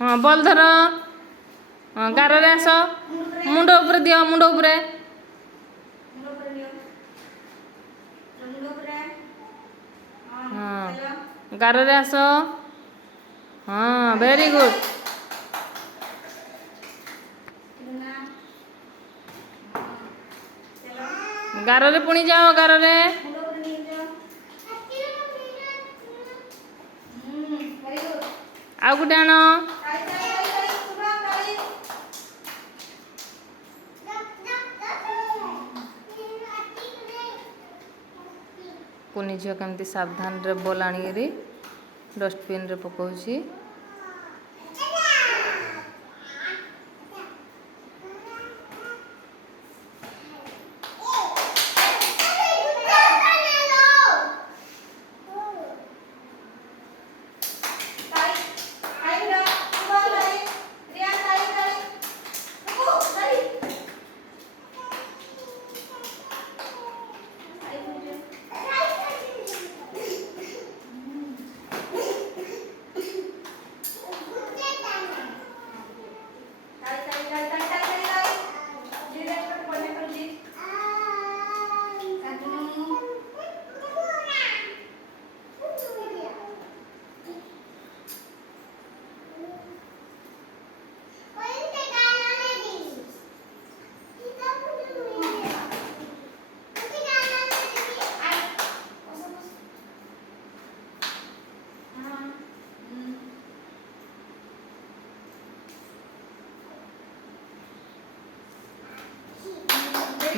हाँ बल धर हाँ गार रे आस मुंड ऊपर दियो मुंड ऊपर हाँ गार रे आस हाँ वेरी गुड गार रे पुणी जाओ गार रे आउ गुटे आण पुनी झील केमती सावधान रे बॉल आनिकी डस्टबिन रे पकाउछि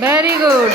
वेरी गुड